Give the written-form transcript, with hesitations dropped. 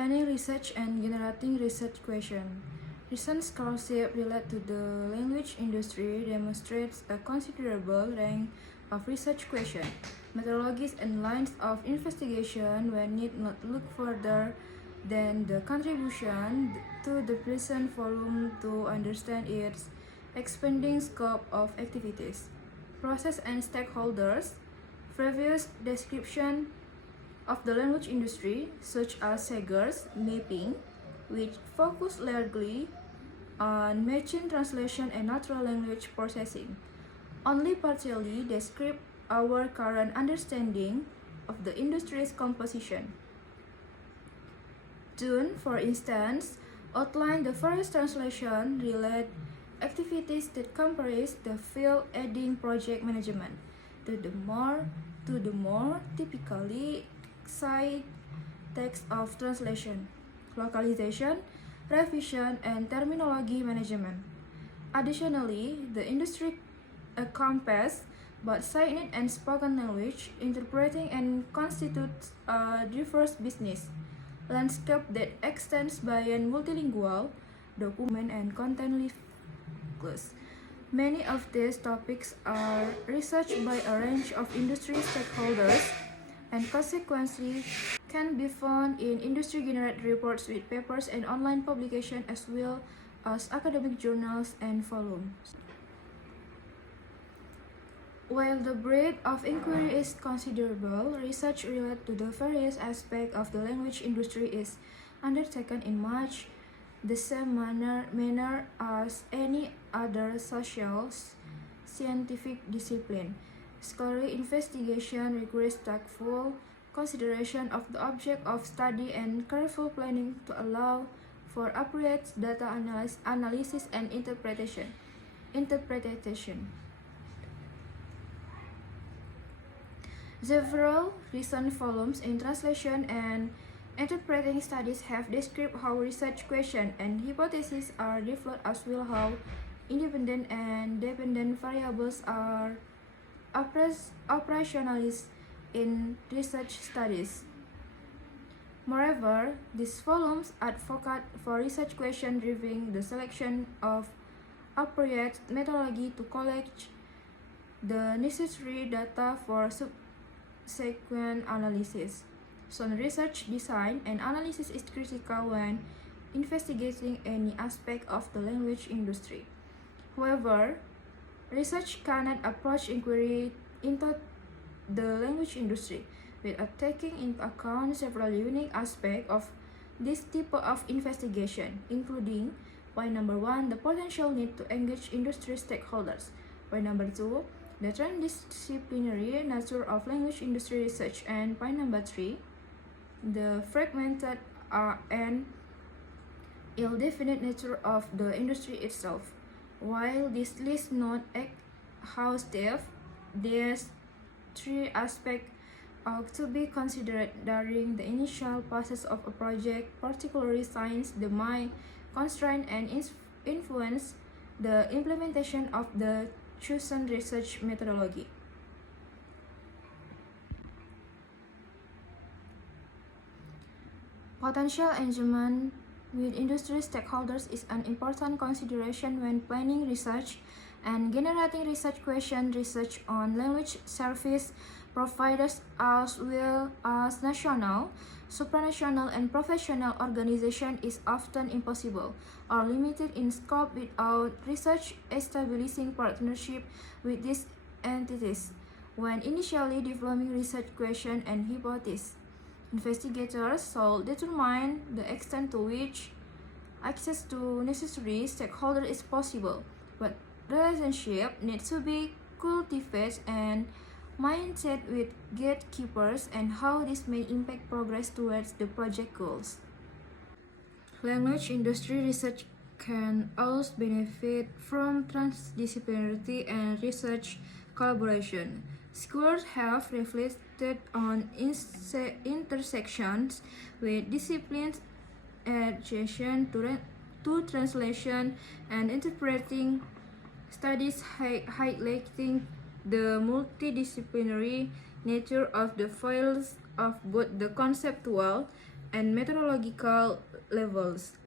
Planning research and generating research question. Recent scholarship related to the language industry demonstrates a considerable range of research questions, methodologies, and lines of investigation when need not look further than the contribution to the present volume to understand its expanding scope of activities, process, and stakeholders. Previous description of the language industry, such as Sager's mapping, which focus largely on machine translation and natural language processing, only partially describe our current understanding of the industry's composition. June, for instance, outlined the various translation-related activities that comprise the field, adding project management to the more typically cited text of translation, localization, revision, and terminology management. Additionally, the industry encompasses both signed and spoken language, interpreting and constitutes a diverse business landscape that extends beyond multilingual, document, and content linguistics. Many of these topics are researched by a range of industry stakeholders and consequently can be found in industry-generated reports with papers and online publications as well as academic journals and volumes. While the breadth of inquiry is considerable, research related to the various aspects of the language industry is undertaken in much the same manner as any other social scientific discipline. Scholarly investigation requires thoughtful consideration of the object of study and careful planning to allow for appropriate data analysis and interpretation. Several recent volumes in translation and interpreting studies have described how research questions and hypotheses are developed as well as how independent and dependent variables are operationalized in research studies. Moreover, these volumes advocate for research question driving the selection of appropriate methodology to collect the necessary data for subsequent analysis. Sound research design and analysis is critical when investigating any aspect of the language industry. However, research cannot approach inquiry into the language industry without taking into account several unique aspects of this type of investigation, including point number 1, the potential need to engage industry stakeholders. Point number 2, the transdisciplinary nature of language industry research. And point number 3, the fragmented and ill-defined nature of the industry itself. While this list not exhaustive, these 3 aspects ought to be considered during the initial process of a project, particularly since they might constrain and influence the implementation of the chosen research methodology. Potential engagement with industry stakeholders is an important consideration when planning research and generating research questions. Research on language service providers as well as national, supranational, and professional organizations is often impossible or limited in scope without research establishing partnership with these entities. When initially developing research questions and hypotheses, investigators should determine the extent to which access to necessary stakeholders is possible, but relationship needs to be cultivated and mindset with gatekeepers and how this may impact progress towards the project goals. Language industry research can also benefit from transdisciplinarity and research collaboration. Scholars have reflected on intersections with disciplines adjacent to translation and interpreting studies, highlighting the multidisciplinary nature of the fields of both the conceptual and methodological levels.